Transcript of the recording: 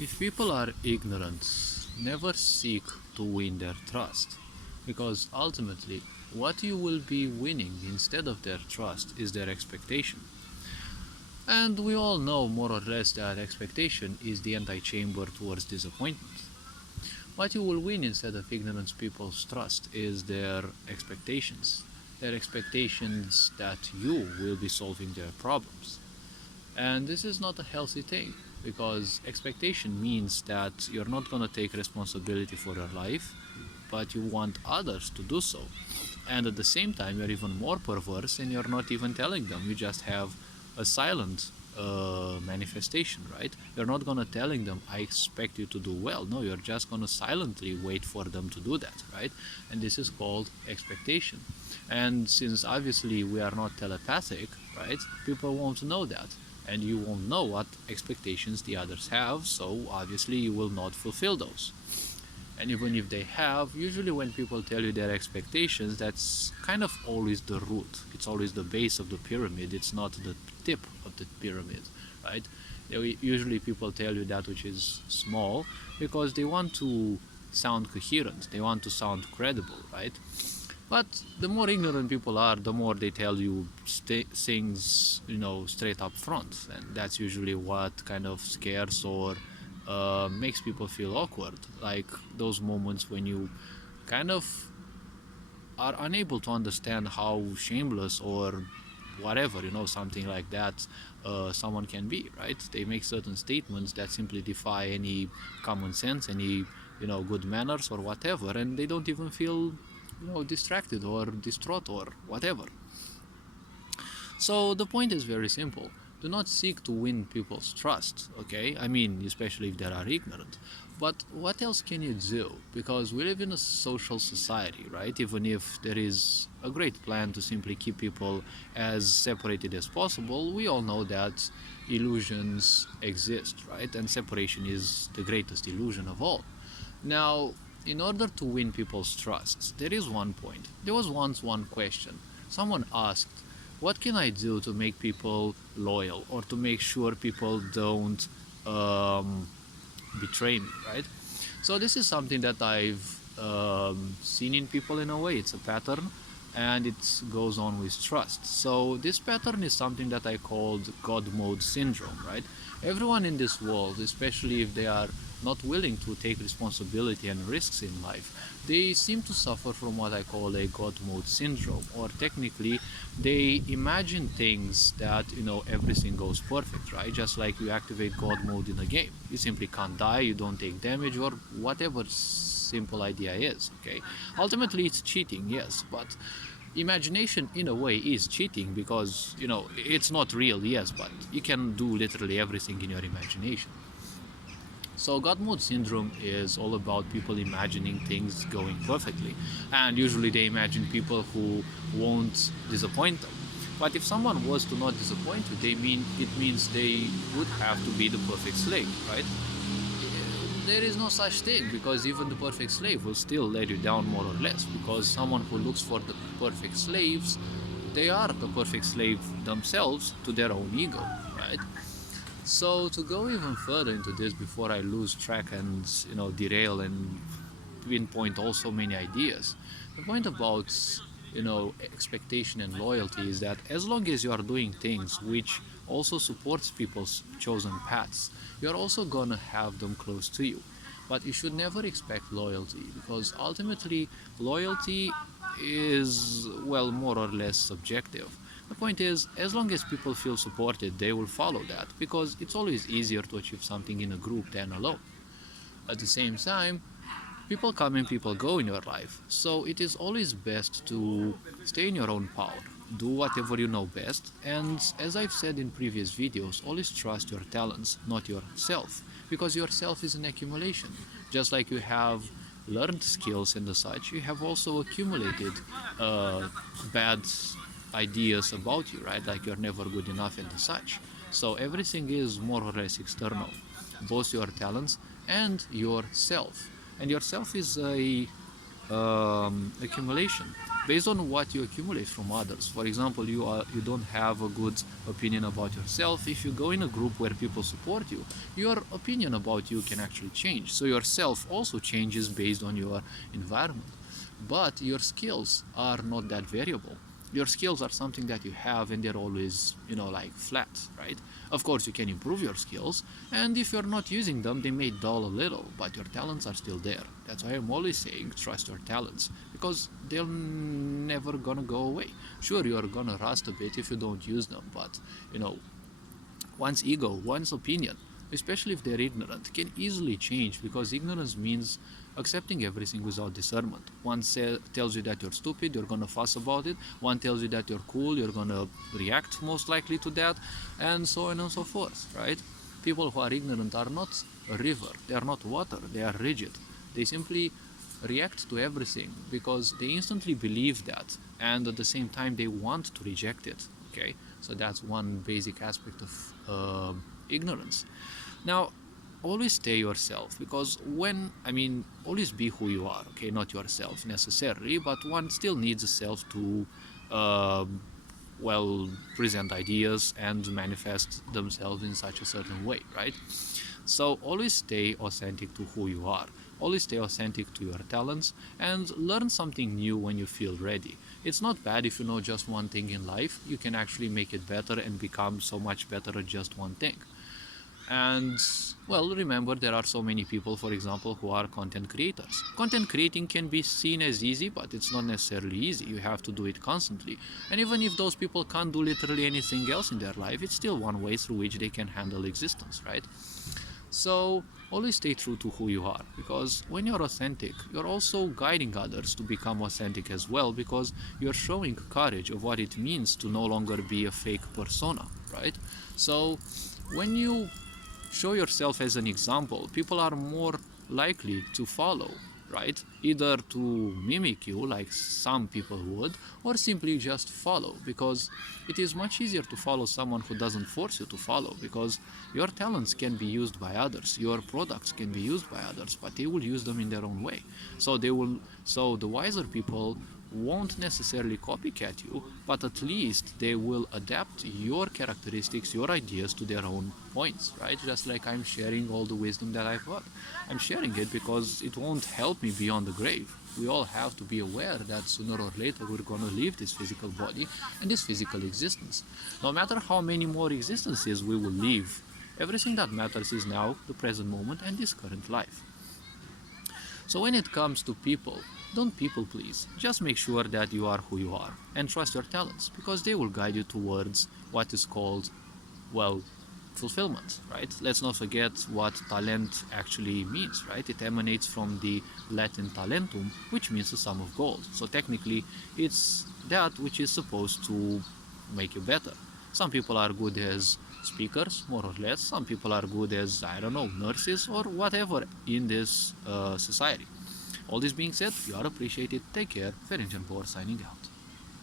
If people are ignorant, never seek to win their trust, because ultimately, what you will be winning instead of their trust is their expectation. And we all know more or less that expectation is the antechamber towards disappointment. What you will win instead of ignorant people's trust is their expectations. Their expectations that you will be solving their problems. And this is not a healthy thing, because expectation means that you're not going to take responsibility for your life, but you want others to do so. And at the same time, you're even more perverse and you're not even telling them. You just have a silent manifestation, right? You're not going to telling them, I expect you to do well. No, you're just going to silently wait for them to do that, right? And this is called expectation. And since obviously we are not telepathic, right, people won't know that, and you won't know what expectations the others have, so obviously you will not fulfill those. And even if they have, usually when people tell you their expectations, that's kind of always the root. It's always the base of the pyramid. It's not the tip of the pyramid, right? Usually people tell you that which is small because they want to sound coherent. They want to sound credible, right? But the more ignorant people are, the more they tell you things, straight up front. And that's usually what kind of scares or makes people feel awkward, like those moments when you kind of are unable to understand how shameless or whatever, something like that, someone can be, right? They make certain statements that simply defy any common sense, any good manners or whatever, and they don't even feel distracted or distraught or whatever. So the point is very simple. Do not seek to win people's trust, okay? I mean, especially if they are ignorant. But what else can you do? Because we live in a social society, right? Even if there is a great plan to simply keep people as separated as possible, we all know that illusions exist, right? And separation is the greatest illusion of all. Now, in order to win people's trust, there is one point. There was once one question. Someone asked, what can I do to make people loyal or to make sure people don't betray me, right? So this is something that I've seen in people in a way. It's a pattern, and it goes on with trust. So this pattern is something that I called God mode syndrome, right? Everyone in this world, especially if they are not willing to take responsibility and risks in life, they seem to suffer from what I call a God mode syndrome, or technically they imagine things that everything goes perfect, right? Just like you activate God mode in a game, you simply can't die, you don't take damage, or whatever simple idea is, okay? Ultimately it's cheating, yes, but imagination in a way is cheating, because it's not real, yes, but you can do literally everything in your imagination. So God mode syndrome is all about people imagining things going perfectly, and usually they imagine people who won't disappoint them. But if someone was to not disappoint you, it means they would have to be the perfect slave, right? There is no such thing, because even the perfect slave will still let you down more or less, because someone who looks for the perfect slaves, they are the perfect slave themselves to their own ego, right? So to go even further into this before I lose track and derail and pinpoint also many ideas, the point about expectation and loyalty is that as long as you are doing things which also supports people's chosen paths, you're also gonna have them close to you. But you should never expect loyalty, because ultimately loyalty is, well, more or less subjective. The point is, as long as people feel supported, they will follow that, because it's always easier to achieve something in a group than alone. At the same time, people come and people go in your life, so it is always best to stay in your own power, do whatever you know best, and as I've said in previous videos, always trust your talents, not yourself, because yourself is an accumulation. Just like you have learned skills and such, you have also accumulated bad ideas about you, right? Like you're never good enough and such. So everything is more or less external, both your talents and yourself. And yourself is a accumulation based on what you accumulate from others. For example, you don't have a good opinion about yourself. If you go in a group where people support you, your opinion about you can actually change. So yourself also changes based on your environment. But your skills are not that variable. Your skills are something that you have and they're always, like flat, right? Of course, you can improve your skills, and if you're not using them, they may dull a little, but your talents are still there. That's why I'm always saying trust your talents, because they're never gonna go away. Sure, you're gonna rust a bit if you don't use them, but, one's ego, one's opinion, especially if they're ignorant, can easily change, because ignorance means accepting everything without discernment. One tells you that you're stupid, you're gonna fuss about it. One tells you that you're cool, you're gonna react most likely to that, and so on and so forth, right? People who are ignorant are not a river, they are not water, they are rigid. They simply react to everything because they instantly believe that, and at the same time they want to reject it. Okay, so that's one basic aspect of ignorance. Now, always stay yourself, because always be who you are. Okay, not yourself necessarily, but one still needs a self to uh, present ideas and manifest themselves in such a certain way, right? So always stay authentic to who you are. Always stay authentic to your talents and learn something new when you feel ready. It's not bad if you know just one thing in life. You can actually make it better and become so much better at just one thing. And remember, there are so many people, for example, who are content creators. Content creating can be seen as easy, but it's not necessarily easy. You have to do it constantly. And even if those people can't do literally anything else in their life, it's still one way through which they can handle existence, right? So always stay true to who you are, because when you're authentic, you're also guiding others to become authentic as well, because you're showing courage of what it means to no longer be a fake persona, right? So when you show yourself as an example, people are more likely to follow, right? Either to mimic you like some people would, or simply just follow, because it is much easier to follow someone who doesn't force you to follow, because your talents can be used by others, your products can be used by others, but they will use them in their own way. So the wiser people won't necessarily copycat you, but at least they will adapt your characteristics, your ideas to their own points, right? Just like I'm sharing all the wisdom that I've got. I'm sharing it because it won't help me beyond the grave. We all have to be aware that sooner or later we're going to leave this physical body and this physical existence. No matter how many more existences we will live, everything that matters is now, the present moment, and this current life. So when it comes to people, don't people please. Just make sure that you are who you are and trust your talents, because they will guide you towards what is called, fulfillment, right? Let's not forget what talent actually means, right? It emanates from the Latin talentum, which means the sum of gold. So technically, it's that which is supposed to make you better. Some people are good as speakers, more or less. Some people are good as, nurses or whatever in this society. All this being said, you are appreciated. Take care. Ferenc Power signing out.